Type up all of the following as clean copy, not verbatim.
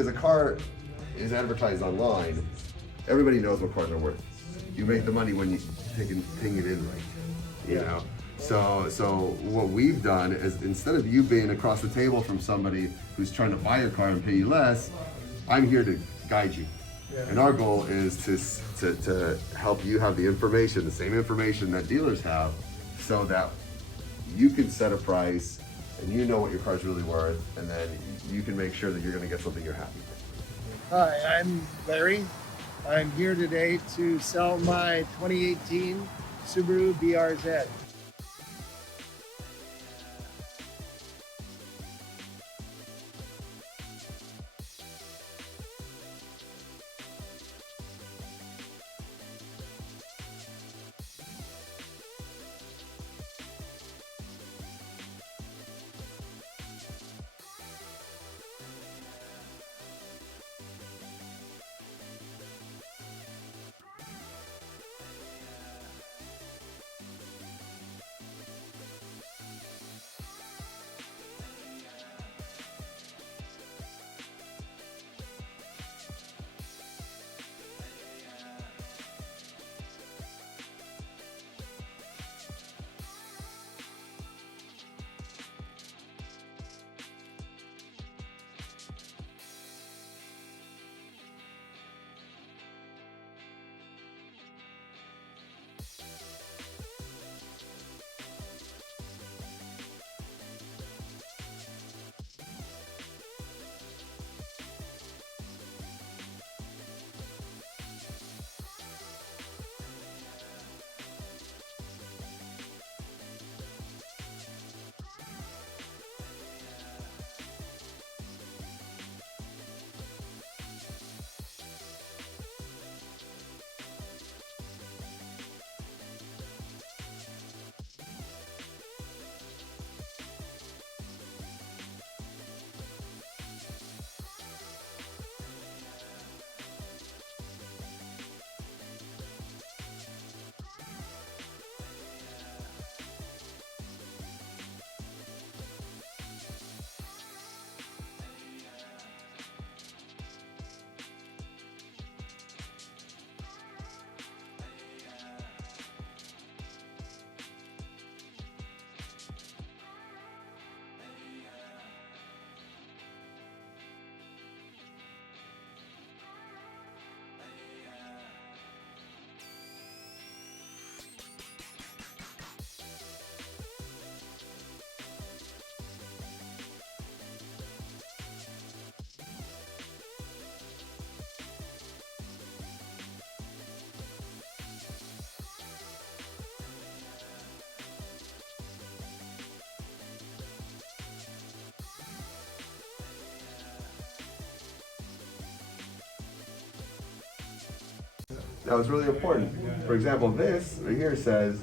because a car is advertised online, everybody knows what cars are worth. You make the money when you ping it in right, you know? So what we've done is, instead of you being across the table from somebody who's trying to buy your car and pay you less, I'm here to guide you. Yeah. And our goal is to help you have the information, the same information that dealers have, so that you can set a price and you know what your car's really worth, and then you can make sure that you're gonna get something you're happy with. Hi, I'm Larry. I'm here today to sell my 2018 Subaru BRZ. Now it's really important. For example, this right here says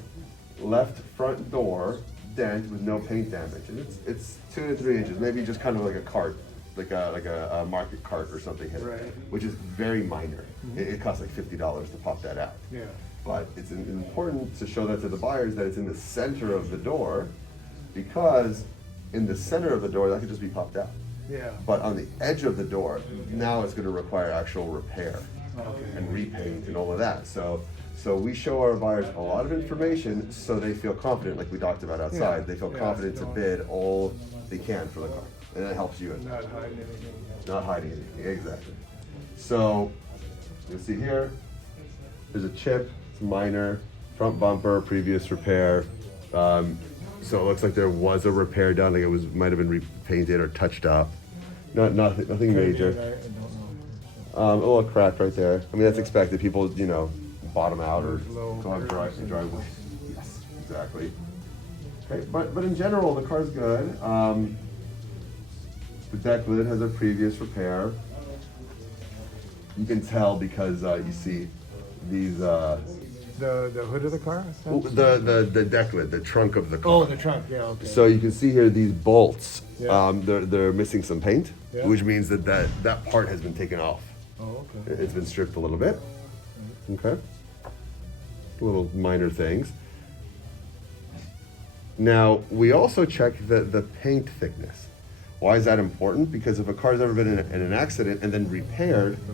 left front door dent with no paint damage, and it's 2 to 3 inches, maybe just kind of like a cart, like a market cart or something hit, Right. which is very minor. It costs like $50 to pop that out. Yeah. But it's important to show that to the buyers, that it's in the center of the door, because in the center of the door that could just be popped out. Yeah. But on the edge of the door, now it's going to require actual repair. Okay. And repaint and all of that. So we show our buyers a lot of information so they feel confident, like we talked about outside. Yeah. They feel Yeah, confident to don't- bid all they can for the car. And that helps you. Not hiding anything. Not hiding anything, exactly. So you'll see here, there's a chip, it's minor, front bumper, previous repair. So it looks like there was a repair done, like it might have been repainted or touched up. Nothing major. I don't know. A little crack right there. I mean, that's expected. People, bottom out or Low go out driveway. Yes, exactly. Okay, but in general, the car's good. The deck lid has a previous repair. You can tell because you see these. The hood of the car? The deck lid, the trunk of the car. Oh, the trunk. Yeah. Okay. So you can see here these bolts. Yeah. They're missing some paint, Yeah. which means that part has been taken off. Oh, okay. It's been stripped a little bit. Okay. Little minor things. Now, we also check the paint thickness. Why is that important? Because if a car's ever been in an accident and then repaired, the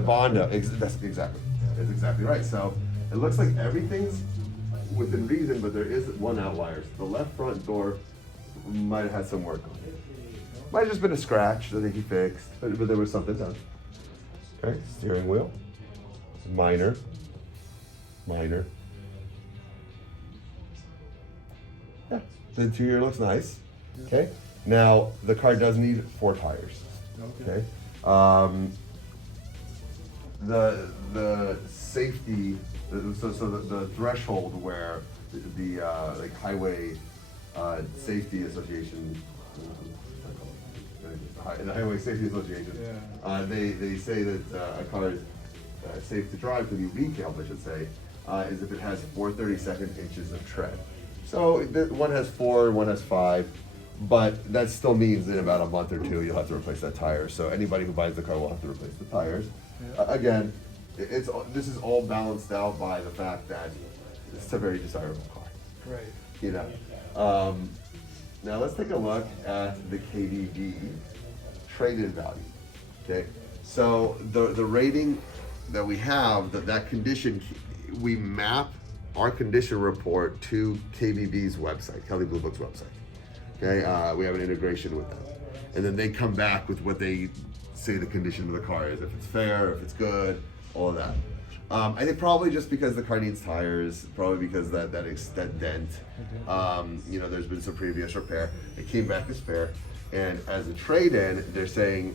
Bondo, that's exactly right. So it looks like everything's within reason, but there is one outlier. The left front door might have had some work on it. Might have just been a scratch that he fixed, but there was something done. Okay, steering wheel, minor. Yeah, the interior looks nice. Okay, now the car does need 4 tires. Okay, the safety, so the threshold where the like highway safety association, the Highway Safety Association, they say that a car is safe to drive, to be retailed, I should say, is if it has 4/32 inches of tread. So one has 4, one has 5, but that still means in about a month or 2 you'll have to replace that tire. So anybody who buys the car will have to replace the tires. Again, this is all balanced out by the fact that it's a very desirable car. Right. You know. Now let's take a look at the KBB trade-in value. Okay, so the rating that we have, that condition, we map our condition report to KBB's website, Kelly Blue Book's website. Okay, we have an integration with them, and then they come back with what they say the condition of the car is, if it's fair, if it's good, all of that. I think probably just because the car needs tires, probably because that dent. You know, there's been some previous repair. It came back as fair, and as a trade-in, they're saying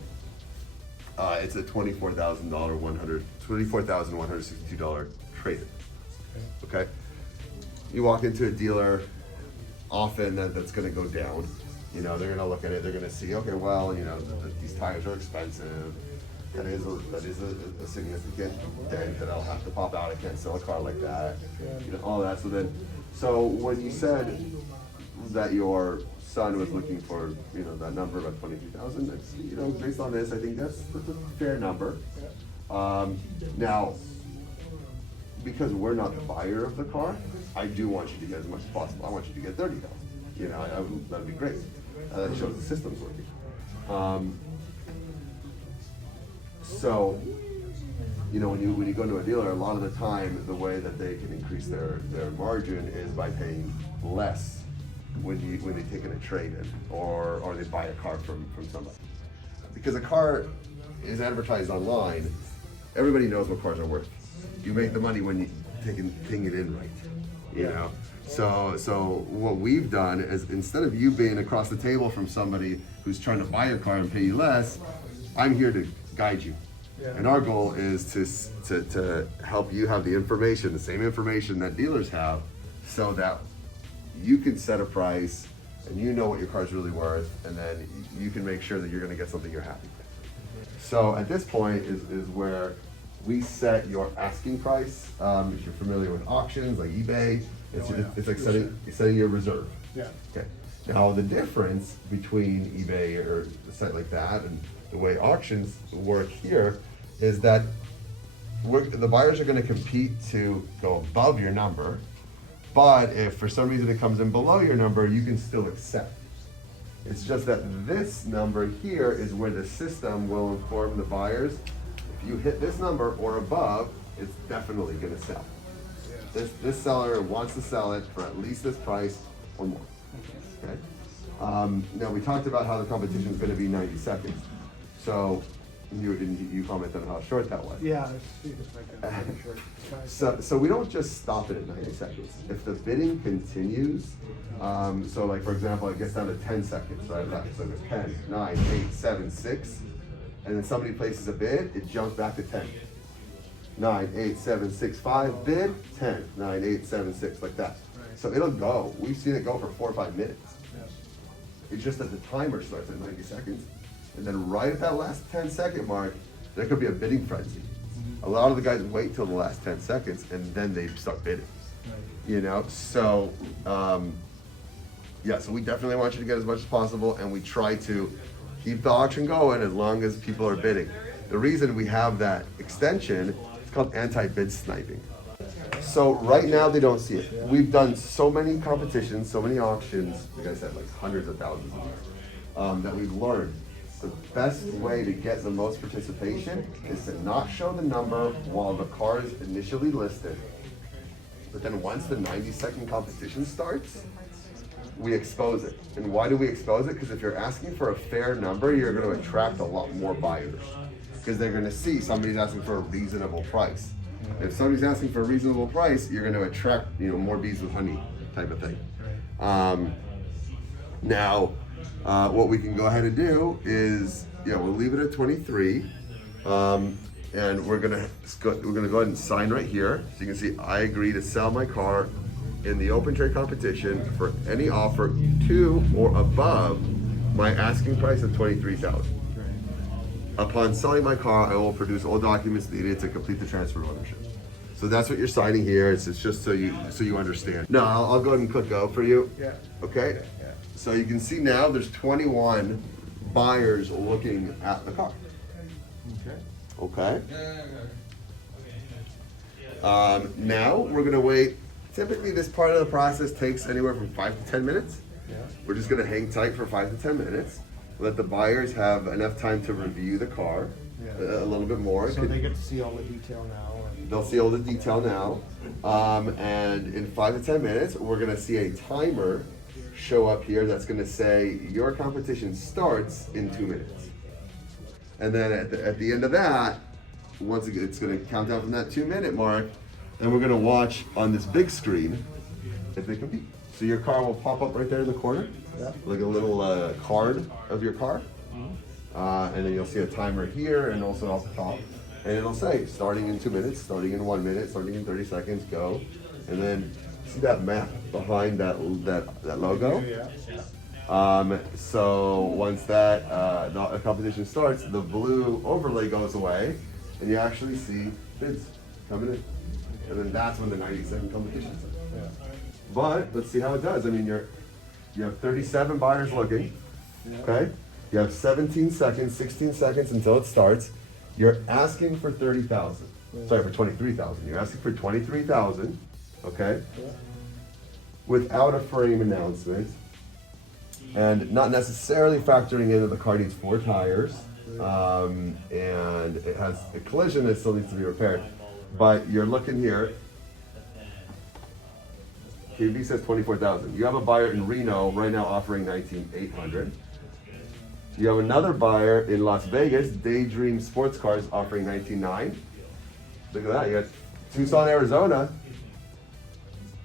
it's a $24,162 trade-in. Okay, you walk into a dealer, often that's going to go down. You know, they're going to look at it. They're going to see, okay, well, you know, these tires are expensive. That is a significant dent that I'll have to pop out. I can't sell a car like that. You know, all that. So when you said that your son was looking for, you know, that number about 23,000, that's, you know, based on this, I think that's a fair number. Now, because we're not the buyer of the car, I do want you to get as much as possible. I want you to get 30,000. You know, that'd be great. That shows the system's working. So, you know, when you go to a dealer, a lot of the time, the way that they can increase their margin is by paying less when they take in a trade-in or they buy a car from somebody. Because a car is advertised online, everybody knows what cars are worth. You make the money when you ping it in right, you know? So what we've done is, instead of you being across the table from somebody who's trying to buy your car and pay you less, I'm here to guide you. And our goal is to help you have the information, the same information that dealers have, so that you can set a price and you know what your car's really worth, and then you can make sure that you're going to get something you're happy with. So at this point is where we set your asking price. If you're familiar with auctions like eBay, it's like setting your reserve. Yeah. Okay. Now the difference between eBay or a site like that and the way auctions work here is that the buyers are going to compete to go above your number, but if for some reason it comes in below your number, you can still accept. It's just that this number here is where the system will inform the buyers, if you hit this number or above, it's definitely going to sell. This seller wants to sell it for at least this price or more. Okay. Now we talked about how the competition is going to be 90 seconds. So you commented on how short that was. Yeah, let's see if I can make sure. So we don't just stop it at 90 seconds. If the bidding continues, so like for example, it gets down to 10 seconds, right? So it's 10, 9, 8, 7, 6, and then somebody places a bid, it jumps back to 10. 9, 8, 7, 6, 5, bid, 10, 9, 8, 7, 6, like that. So it'll go. We've seen it go for 4 or 5 minutes. It's just that the timer starts at 90 seconds. And then right at that last 10-second mark, there could be a bidding frenzy. A lot of the guys wait till the last 10 seconds and then they start bidding. You know, so yeah, so we definitely want you to get as much as possible, and we try to keep the auction going as long as people are bidding. The reason we have that extension, it's called anti-bid sniping. So right now they don't see it. We've done so many competitions, so many auctions, like I said, like hundreds of thousands of these. that we've learned. The best way to get the most participation is to not show the number while the car is initially listed. But then once the 90-second competition starts, we expose it. And why do we expose it? Because if you're asking for a fair number, you're going to attract a lot more buyers. Because they're going to see somebody's asking for a reasonable price. If somebody's asking for a reasonable price, you're going to attract, more bees with honey type of thing. Now, what we can go ahead and do is, we'll leave it at 23, and we're gonna go ahead and sign right here. So you can see, I agree to sell my car in the open trade competition for any offer to or above my asking price of $23,000. Upon selling my car, I will produce all documents needed to complete the transfer of ownership. So that's what you're signing here. It's just so you understand. Now I'll go ahead and click go for you. Yeah. Okay. Yeah. So you can see now there's 21 buyers looking at the car. Okay. Now we're gonna wait. Typically this part of the process takes anywhere from 5 to 10 minutes. Yeah. We're just gonna hang tight for 5 to 10 minutes. Let the buyers have enough time to review the car a little bit more. So they get to see all the detail now. They'll see all the detail now. And in 5 to 10 minutes, we're gonna see a timer show up here that's gonna say your competition starts in 2 minutes. And then at the end of that, once again, it's gonna count down from that 2-minute mark, and we're gonna watch on this big screen if they compete. So your car will pop up right there in the corner, like a little card of your car. And then you'll see a timer here and also off the top. And it'll say starting in 2 minutes, starting in 1 minute, starting in 30 seconds, go. And then see that map behind that logo? So once that the competition starts, the blue overlay goes away and you actually see bids coming in. And then that's when the 90-second competition starts. But let's see how it does. I mean, you have 37 buyers looking, okay? You have 17 seconds, 16 seconds until it starts. You're asking for 30,000. Sorry, for 23,000. You're asking for 23,000, okay? Without a frame announcement, and not necessarily factoring in that the car needs 4 tires, and it has a collision that still needs to be repaired. But you're looking here. QB says 24,000. You have a buyer in Reno right now offering 19,800. You have another buyer in Las Vegas, Daydream Sports Cars, offering 19,900. Look at that. You got Tucson, Arizona,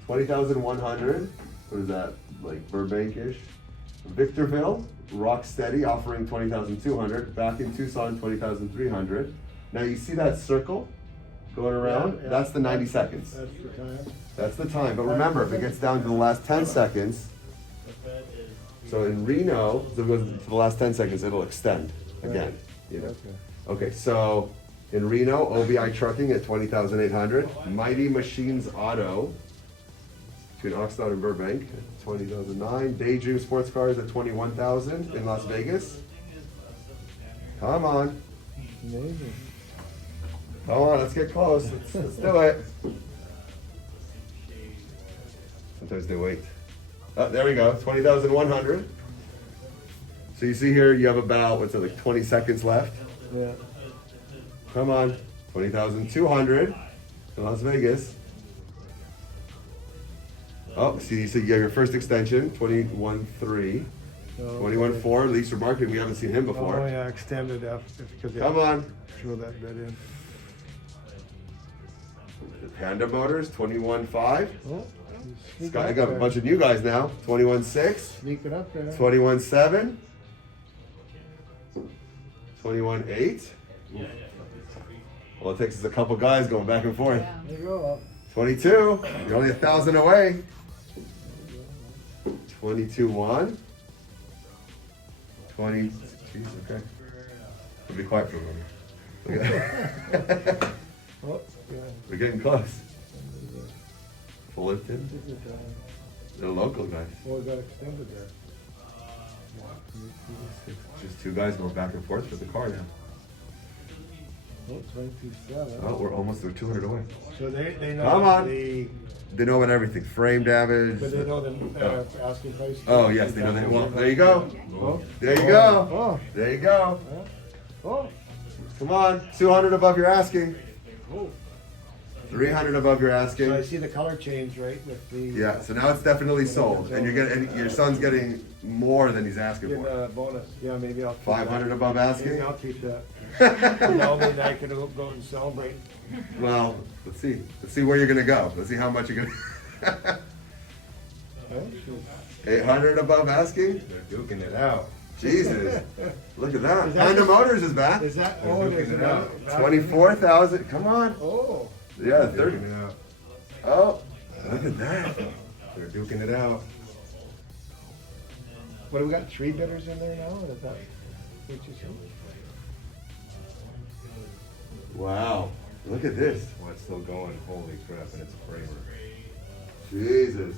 20,100. What is that? Like Burbank-ish. Victorville, Rocksteady, offering 20,200. Back in Tucson, 20,300. Now you see that circle going around? That's the 90 seconds. That's the time. That's the time. But remember, if it gets down to the last 10 seconds, so in Reno, if it goes to the last 10 seconds, it'll extend again. Okay, so in Reno, OBI Trucking at 20,800. Mighty Machines Auto between Oxnard and Burbank at 20,009. Daydream Sports Cars at 21,000 in Las Vegas. Come on. Amazing. Come on, let's get close. Let's do it. Sometimes they wait. Oh, there we go, 20,100. So you see here, you have about, what's it, like 20 seconds left? Yeah. Come on, 20,200 in Las Vegas. Oh, see, so you have your first extension, 21.3. 21.4, lease for marketing, we haven't seen him before. Oh yeah, extended F because Come on. Show that bit in. Panda Motors, 21.5. Oh, I got a bunch of new guys now, 21.6. Sneaking up there. 21.7. 21.8. All it takes is a couple guys going back and forth. There you go. 22. You're only 1,000 away. 22.1. 20. Jeez, okay. We'll be quiet for a moment. Look at that. Oh, yeah. We're getting close. Fullerton. They're local guys. Oh, we got extended there. Just 2 guys going back and forth for the car now. Oh, 22.7. Oh, we're almost 200 away. So they know Come on. the, They know about everything. Frame damage. but they know the asking price. Oh yes, they know that. Well, there you go. Oh, There you go. oh, There you go. oh, Come on, 200 above your asking. oh. 300 above your So I asking. see the color change, right, with the. Yeah, so now it's definitely sold, and and your son's getting more than he's asking Give for. a bonus. Yeah, maybe I'll keep 500 that. above Maybe asking. I'll keep that. Now maybe I can go and celebrate. Well, let's see. Let's see where you're gonna go. Let's see how much you're gonna. Oh, shoot. 800 above asking. They're duking it out. Jesus, look at that. Is that Honda just- Motors is back. Is that, They're oh, duking there's it another. out. 24,000. Come on. Oh, Yeah, They're 30. duking it out. Oh, look at that. They're duking it out. what, do we got 3 bidders in there now, or is that what you said? Wow. Look at this. Oh, it's still going. Holy crap! And it's a framer. Jesus.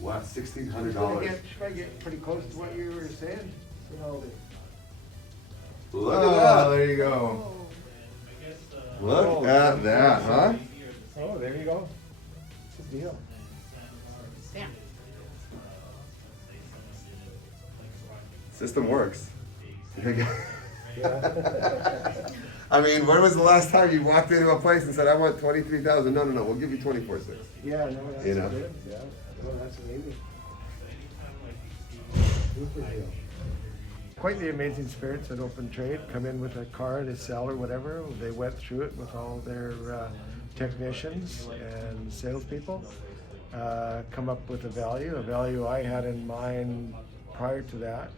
Wow, $1,600. Should I get pretty close to what you were saying? Look at Oh, that. there you go. Look at that, huh? Oh, there you go. Good deal. System works. Yeah. I mean, when was the last time you walked into a place and said, I want 23,000? No, no, no, we'll give you 24,600. Yeah, no, that's You know. good. Yeah, no, that's amazing. Super deal. Quite the amazing spirits at Open Trade. Come in with a car to sell or whatever. They went through it with all their technicians and salespeople. Come up with a value I had in mind prior to that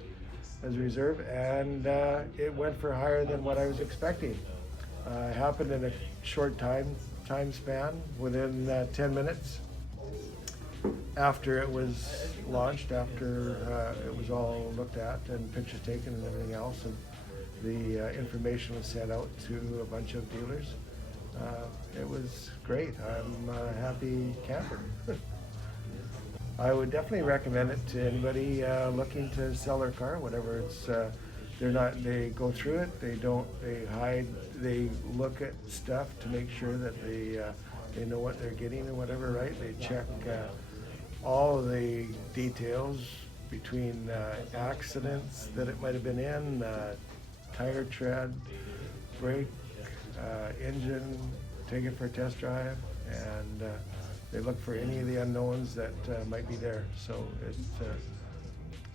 as a reserve, and it went for higher than what I was expecting. Happened in a short time span, within 10 minutes after it was launched, after it was all looked at and pictures taken and everything else, and the information was sent out to a bunch of dealers. It was great. I'm a happy camper. I would definitely recommend it to anybody looking to sell their car, whatever it's. They go through it. They hide. They look at stuff to make sure that they know what they're getting or whatever. Right? They check all of the details between accidents that it might have been in, tire tread, brake, engine. Take it for a test drive, and they look for any of the unknowns that might be there. So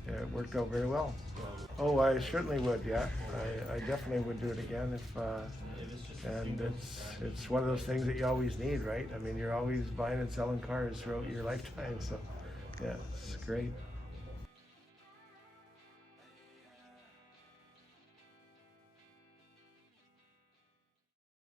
it worked out very well. Oh, I certainly would. Yeah, I definitely would do it again if. And it's one of those things that you always need, right? I mean, you're always buying and selling cars throughout your lifetime. So, yeah, it's great.